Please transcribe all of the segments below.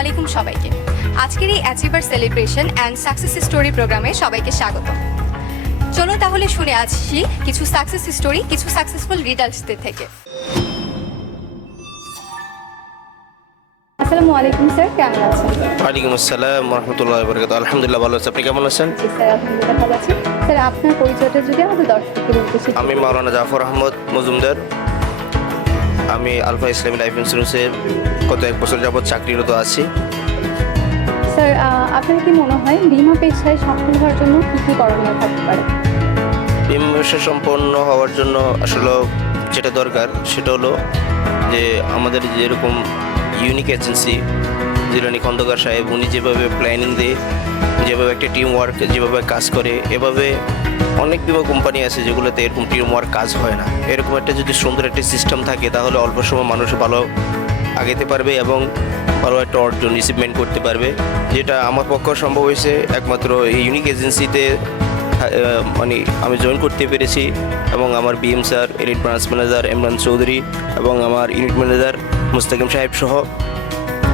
আলাইকুম সবাইকে। আজকের এই achiever celebration and success story প্রোগ্রামে সবাইকে স্বাগত। চলো তাহলে শুনে আসছি কিছু সাকসেস স্টোরি কিছু সাকসেসফুল রিডার্সদের থেকে। আসসালামু আলাইকুম স্যার কেমন আছেন? ওয়ালাইকুম আসসালাম রহমতুল্লাহ বরকাত আলহামদুলিল্লাহ ভালো আছি। আপনি কেমন আছেন? স্যার আলহামদুলিল্লাহ ভালো আছি। স্যার আপনার পরিচয়টা যদি আমাদের দর্শকদের উদ্দেশ্যে আমি মাওলানা জাফর আহমদ মজুমদার। আমি আলফা ইসলামী লাইফ ইন্স্যুরেন্সে গত এক বছর যাবৎ চাকরিরত আছি। স্যার আপনার কি মনে হয় বিমা পেশায় সফল হওয়ার জন্য কী কী করণীয় থাকতে পারে? বিম ব্যবসা সম্পন্ন হওয়ার জন্য আসলে যেটা দরকার সেটা হলো যে আমাদের যেরকম ইউনিক এজেন্সি জিলানি খন্দকার সাহেব উনি যেভাবে প্ল্যানিং দিয়ে যেভাবে একটা টিম ওয়ার্ক যেভাবে কাজ করে এভাবে অনেক বিমা কোম্পানি আছে যেগুলোতে এরকম টিম ওয়ার্ক কাজ হয় না। এরকম একটা যদি সুন্দর একটা সিস্টেম থাকে, তাহলে অল্প সময় মানুষ ভালো আগাতে পারবে এবং ভালো একটা অর্জন রিসিভমেন্ট করতে পারবে। যেটা আমার পক্ষে সম্ভব হয়েছে, একমাত্র এই ইউনিক এজেন্সিতে মানে আমি জয়েন করতে পেরেছি এবং আমার BM sir elite branch manager Imran Chowdhury এবং আমার ইউনিট ম্যানেজার মুস্তাকিম সাহেব সহ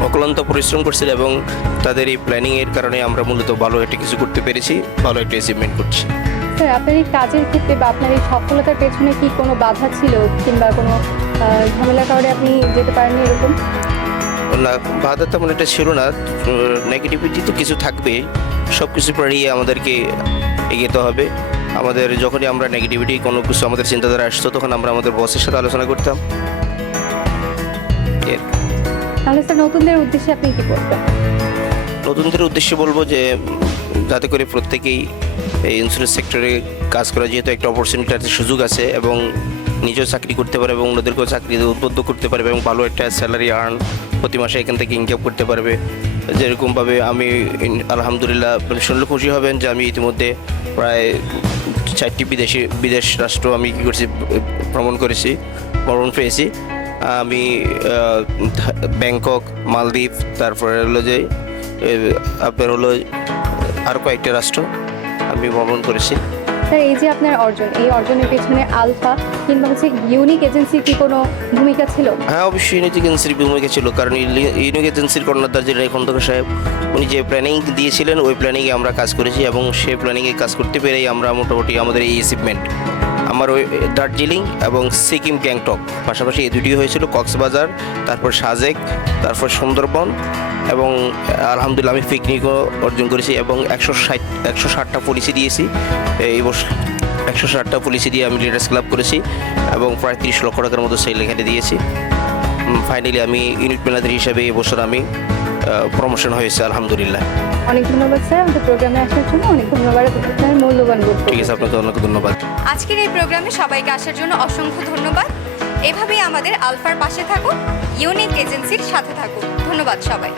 অক্লান্ত পরিশ্রম করছিল এবং তাদের এই প্ল্যানিংয়ের কারণে আমরা মূলত ভালো একটা কিছু করতে পেরেছি, ভালো একটা অ্যাচিভমেন্ট করছি। স্যার আপনার এই কাজের ক্ষেত্রে বা আপনার এই সফলতার পেছনে কি কোনো বাধা ছিল কিংবা কোনো ঝামেলার কারণে আপনি যেতে পারেননি এরকম? না বাধা তেমন একটা ছিল না। নেগেটিভিটি তো কিছু থাকবে সব কিছু পেরিয়ে আমাদেরকে এগিয়ে হবে। আমাদের যখনই আমরা নেগেটিভিটি কোনো কিছু আমাদের চিন্তাধারা আসতো তখন আমরা আমাদের বসের সাথে আলোচনা করতাম। তাহলে স্যার নতুনদের উদ্দেশ্যে আপনি কি করবেন নতুনদের উদ্দেশ্যে বলব যে, যাতে করে প্রত্যেকেই এই ইন্স্যুরেন্স সেক্টরে কাজ করা যেহেতু একটা অপরচুনিটি অপরচুনিটির সুযোগ আছে এবং নিজেও চাকরি করতে পারে এবং অন্যদেরকেও চাকরিতে উদ্বুদ্ধ করতে পারবে এবং ভালো একটা স্যালারি আর্ন প্রতি মাসে এখান থেকে ইনকাম করতে পারবে। যেরকমভাবে আমি আলহামদুলিল্লাহ মানে শুনলে খুশি হবেন যে আমি ইতিমধ্যে প্রায় চারটি বিদেশি, বিদেশ রাষ্ট্র আমি কী করছি, ভ্রমণ করেছি, ভ্রমণ পেয়েছি। আমি ব্যাংকক, মালদ্বীপ, তারপরে হলো যে আপনার হলো আর কয়েকটা রাষ্ট্র আমি ভ্রমণ করেছি। স্যার এই যে আপনার অর্জন এই অর্জনের পেছনে আলফা কিংবা হচ্ছে ইউনিক এজেন্সির কি কোনো ভূমিকা ছিল? হ্যাঁ অবশ্যই ইউনিক এজেন্সির ভূমিকা ছিল কারণ ইউনিক এজেন্সির কর্ণধার যে খন্দকার সাহেব উনি যে প্ল্যানিং দিয়েছিলেন ওই প্ল্যানিংয়ে আমরা কাজ করেছি এবং সেই প্ল্যানিংয়ে কাজ করতে পেরেই আমরা মোটামুটি আমাদের এই অ্যাচিভমেন্ট আমার ওই দার্জিলিং এবং সিকিম গ্যাংটক। পাশাপাশি এই দুটি হয়েছিল কক্সবাজার, তারপর সাজেক, তারপর সুন্দরবন এবং আলহামদুলিল্লাহ আমি পিকনিকও অর্জন করেছি এবং একশো ষাট, একশো ষাটটা পলিসি দিয়েছি। এই বছর একশো ষাটটা পলিসি দিয়ে আমি লিডার্স ক্লাব করেছি এবং প্রায় তিরিশ লক্ষ টাকার মতো সেল এখানে দিয়েছি। ফাইনালি আমি ইউনিট ম্যানেজার হিসেবে এবছর আমি প্রমোশন হয়েছে আলহামদুলিল্লাহ। অনেক ধন্যবাদ স্যার আমাদের প্রোগ্রামে আসার জন্য অনেক ধন্যবাদ আপনার মূল্যবান বক্তব্য। ঠিক আছে আপনাকে অনেক ধন্যবাদ। আজকের এই প্রোগ্রামে সবাইকে আসার জন্য অসংখ্য ধন্যবাদ। এভাবেই আমাদের আলফার পাশে থাকুন ইউনিক এজেন্সির সাথে থাকুন। ধন্যবাদ সবাই